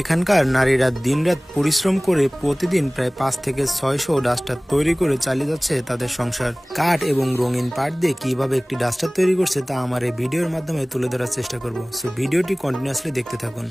এখানকার নারীরা দিনরাত পরিশ্রম করে প্রতিদিন প্রায় 5 থেকে 600 ডাস্টার তৈরি করে চালিয়ে যাচ্ছে তাদের সংসার। কাঠ এবং রঙিন পাট দিয়ে কিভাবে একটি ডাস্টার তৈরি করছে তা আমার এই ভিডিওর মাধ্যমে তুলে ধরার চেষ্টা করব। সো ভিডিওটি কন্টিনিউয়াসলি দেখতে থাকুন।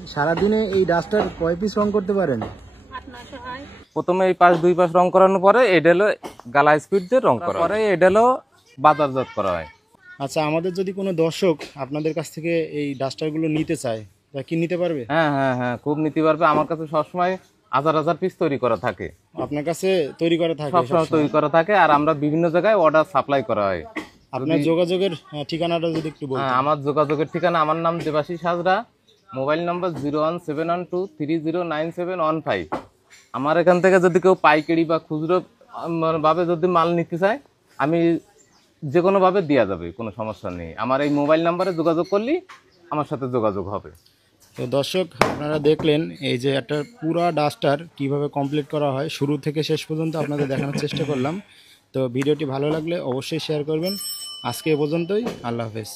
সারাদিনে এই ডাস্টার কয় পিস রং করতে পারেন? প্রথমে এই পাশ দুই পাশ রং করানোর পরে এটা হলো গালা স্পিড দিয়ে রং করা পরে এটা হলো বাজারজাত করা হয়। আচ্ছা, আমাদের যদি কোনো দর্শক আপনাদের কাছ থেকে এই ডাস্টারগুলো নিতে চায় তা কি নিতে পারবে? হ্যাঁ হ্যাঁ হ্যাঁ, খুব নিতে পারবে। আমার কাছে সবসময় হাজার হাজার পিস তৈরি করা থাকে। আপনার কাছে তৈরি করা থাকে? সবসময় তৈরি করা থাকে, আর আমরা বিভিন্ন জায়গায় অর্ডার সাপ্লাই করা হয়। আপনার যোগাযোগের ঠিকানাটা যদি একটু বলতেন। আমার যোগাযোগের ঠিকানা, আমার নাম দেবাশিস হাজরা, মোবাইল নাম্বার 01712309715। আমার এখান থেকে যদি কেউ পাইকারি বা খুচরো ভাবে যদি মাল নিতে চায়, আমি যে কোনো ভাবে দেওয়া যাবে, কোনো সমস্যা নেই। আমার এই মোবাইল নাম্বারে যোগাযোগ করলেই আমার সাথে যোগাযোগ হবে। তো দর্শক, আপনারা দেখলেন এই যে একটা পুরা ডাস্টার কিভাবে কমপ্লিট করা হয়, শুরু থেকে শেষ পর্যন্ত আপনাদের দেখানোর চেষ্টা করলাম। তো ভিডিওটি ভালো লাগলে অবশ্যই শেয়ার করবেন। আজকে এ পর্যন্তই, আল্লাহ হাফেজ।